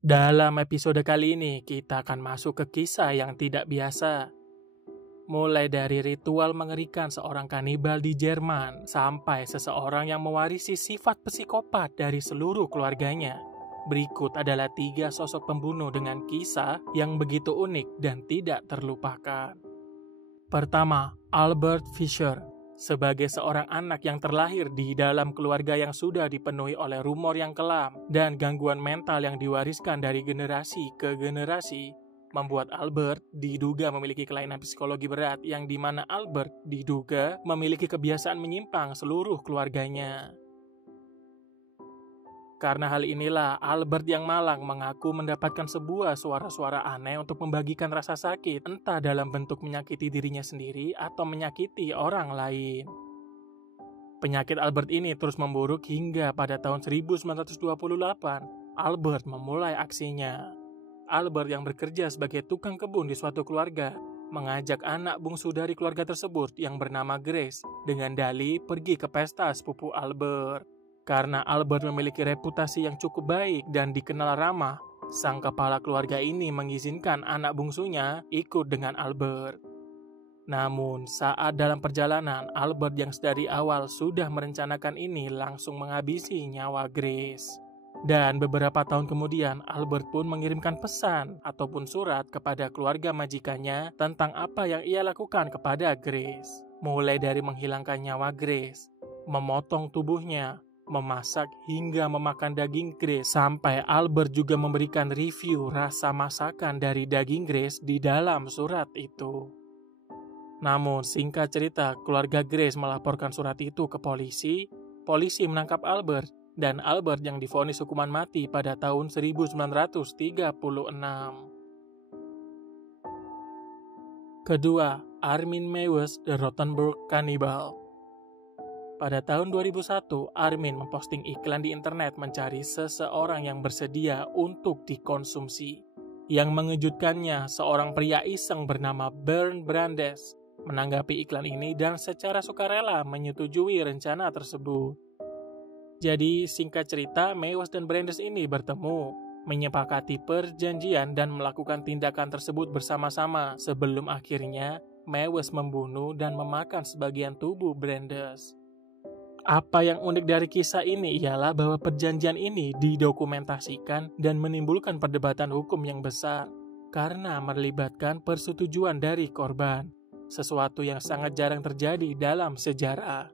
Dalam episode kali ini, kita akan masuk ke kisah yang tidak biasa. Mulai dari ritual mengerikan seorang kanibal di Jerman, sampai seseorang yang mewarisi sifat psikopat dari seluruh keluarganya. Berikut adalah 3 sosok pembunuh dengan kisah yang begitu unik dan tidak terlupakan. Pertama, Albert Fischer. Sebagai seorang anak yang terlahir di dalam keluarga yang sudah dipenuhi oleh rumor yang kelam dan gangguan mental yang diwariskan dari generasi ke generasi, membuat Albert diduga memiliki kelainan psikologi berat yang dimana Albert diduga memiliki kebiasaan menyimpang seluruh keluarganya. Karena hal inilah, Albert yang malang mengaku mendapatkan sebuah suara-suara aneh untuk membagikan rasa sakit, entah dalam bentuk menyakiti dirinya sendiri atau menyakiti orang lain. Penyakit Albert ini terus memburuk hingga pada tahun 1928, Albert memulai aksinya. Albert yang bekerja sebagai tukang kebun di suatu keluarga, mengajak anak bungsu dari keluarga tersebut yang bernama Grace dengan dalih pergi ke pesta sepupu Albert. Karena Albert memiliki reputasi yang cukup baik dan dikenal ramah, sang kepala keluarga ini mengizinkan anak bungsunya ikut dengan Albert. Namun, saat dalam perjalanan, Albert yang sedari awal sudah merencanakan ini langsung menghabisi nyawa Grace. Dan beberapa tahun kemudian, Albert pun mengirimkan pesan ataupun surat kepada keluarga majikannya tentang apa yang ia lakukan kepada Grace. Mulai dari menghilangkan nyawa Grace, memotong tubuhnya, memasak hingga memakan daging Grace, sampai Albert juga memberikan review rasa masakan dari daging Grace di dalam surat itu. Namun singkat cerita, keluarga Grace melaporkan surat itu ke polisi. Polisi menangkap Albert, dan Albert yang divonis hukuman mati pada tahun 1936. Kedua, Armin Meiwes, The Rothenburg Cannibal. Pada tahun 2001, Armin memposting iklan di internet mencari seseorang yang bersedia untuk dikonsumsi. Yang mengejutkannya, seorang pria iseng bernama Bernd Brandes menanggapi iklan ini dan secara sukarela menyetujui rencana tersebut. Jadi, singkat cerita, Meiwes dan Brandes ini bertemu, menyepakati perjanjian dan melakukan tindakan tersebut bersama-sama sebelum akhirnya Meiwes membunuh dan memakan sebagian tubuh Brandes. Apa yang unik dari kisah ini ialah bahwa perjanjian ini didokumentasikan dan menimbulkan perdebatan hukum yang besar karena melibatkan persetujuan dari korban, sesuatu yang sangat jarang terjadi dalam sejarah.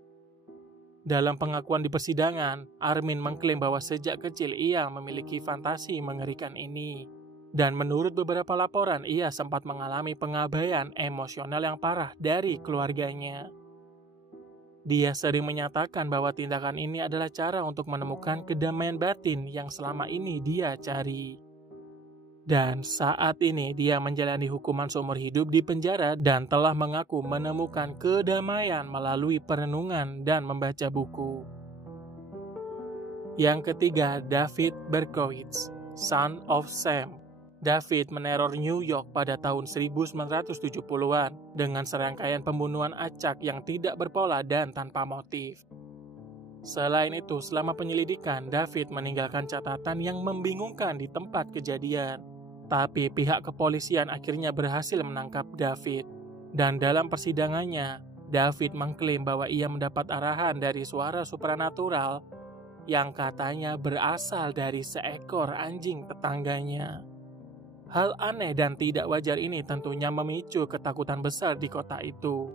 Dalam pengakuan di persidangan, Armin mengklaim bahwa sejak kecil ia memiliki fantasi mengerikan ini. Dan menurut beberapa laporan, ia sempat mengalami pengabaian emosional yang parah dari keluarganya. Dia sering menyatakan bahwa tindakan ini adalah cara untuk menemukan kedamaian batin yang selama ini dia cari. Dan saat ini dia menjalani hukuman seumur hidup di penjara dan telah mengaku menemukan kedamaian melalui perenungan dan membaca buku. Yang ketiga, David Berkowitz, Son of Sam. David meneror New York pada tahun 1970-an dengan serangkaian pembunuhan acak yang tidak berpola dan tanpa motif. Selain itu, selama penyelidikan, David meninggalkan catatan yang membingungkan di tempat kejadian. Tapi pihak kepolisian akhirnya berhasil menangkap David. Dan dalam persidangannya, David mengklaim bahwa ia mendapat arahan dari suara supranatural yang katanya berasal dari seekor anjing tetangganya. Hal aneh dan tidak wajar ini tentunya memicu ketakutan besar di kota itu.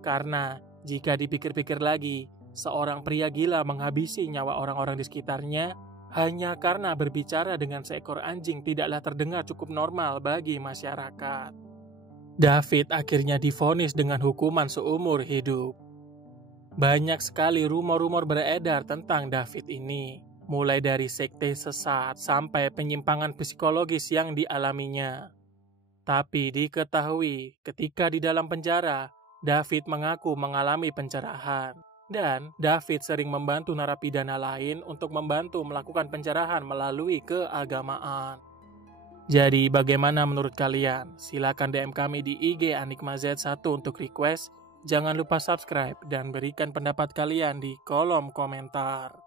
Karena jika dipikir-pikir lagi, seorang pria gila menghabisi nyawa orang-orang di sekitarnya hanya karena berbicara dengan seekor anjing tidaklah terdengar cukup normal bagi masyarakat. David akhirnya divonis dengan hukuman seumur hidup. Banyak sekali rumor-rumor beredar tentang David ini. Mulai dari sekte sesat sampai penyimpangan psikologis yang dialaminya. Tapi diketahui ketika di dalam penjara, David mengaku mengalami pencerahan. Dan David sering membantu narapidana lain untuk membantu melakukan pencerahan melalui keagamaan. Jadi bagaimana menurut kalian? Silakan DM kami di IG AnikmaZ1 untuk request. Jangan lupa subscribe dan berikan pendapat kalian di kolom komentar.